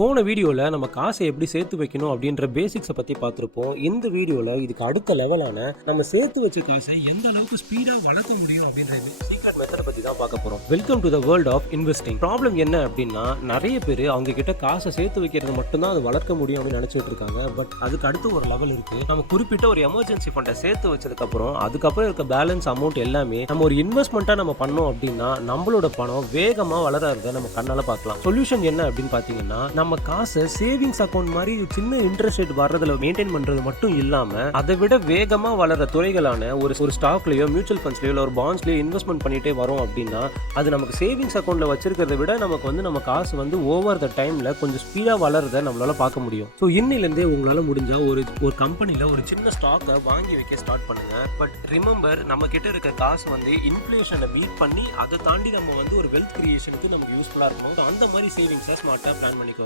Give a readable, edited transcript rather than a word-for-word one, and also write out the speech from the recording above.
போன வீடியோவில் நம்ம காசை எப்படி சேர்த்து வைக்கணும் அப்படின்ற பேசிக்ஸை பற்றி பார்த்துருப்போம். இந்த வீடியோவில் இதுக்கு அடுத்த லெவலான நம்ம சேர்த்து வச்ச காசை எந்த அளவுக்கு ஸ்பீடாக வளர்க்க முடியும் அப்படின்ற சீக்ரெட் மெத்தடை பற்றி தான் பார்க்க போகிறோம். Welcome to the world of investing. Problem என்ன அப்படின்னா, நிறைய பேர் அவங்க கிட்ட காசை சேர்த்து வைக்கிறது மட்டும்தான் அது வளர்க்க முடியும் அப்படின்னு நினச்சிட்டு இருக்காங்க. பட் அதுக்கு அடுத்து ஒரு லெவல் இருக்குது. நம்ம குறிப்பிட்ட ஒரு எமர்ஜென்சி ஃபண்டை சேர்த்து வச்சதுக்கப்புறம் அதுக்கப்புறம் இருக்க பேலன்ஸ் அமௌண்ட் எல்லாமே நம்ம ஒரு இன்வெஸ்ட்மெண்ட்டாக நம்ம பண்ணோம் அப்படின்னா நம்மளோட பணம் வேகமாக வளர்றத நம்ம கண்ணால் பார்க்கலாம். சொல்யூஷன் என்ன அப்படின்னு பார்த்தீங்கன்னா, நம்ம காசை சேவிங்ஸ் அக்கௌண்ட் மாதிரி சின்ன இன்ட்ரெஸ்ட் ரேட் வர்றதுல மெயின்டைன் பண்றது மட்டும் இல்லாம அதை விட வேகமா வளர துறைகளான ஒரு ஸ்டாக்லயோ மியூச்சுவல் ஃபண்ட்ஸ்லயோ ஒரு பாண்ட்ஸ்லயோ இன்வெஸ்ட்மெண்ட் பண்ணிட்டே வரோம் அப்படின்னா அது நமக்கு சேவிங்ஸ் அக்கௌண்ட்ல வச்சிருக்கிறத விட நமக்கு நம்ம காசு ஓவர் த டைம்ல கொஞ்சம் ஸ்பீடா வளர்றத நம்மளால பார்க்க முடியும். ஸோ இன்னிலிருந்தே உங்களால முடிஞ்சா ஒரு கம்பெனில ஒரு சின்ன ஸ்டாக்கை வாங்கி வைக்க ஸ்டார்ட் பண்ணுங்க. பட் ரிமெம்பர், நம்ம கிட்ட இருக்க காசு இன்ஃப்ளேஷனை பீட் பண்ணி அதை தாண்டி நம்ம ஒரு வெல்த் கிரியேஷனுக்கு நமக்கு யூஸ்ஃபுல்லா இருக்கும். அந்த மாதிரி சேவிங்ஸை ஸ்மார்ட்டா பிளான் பண்ணிக்கோங்க.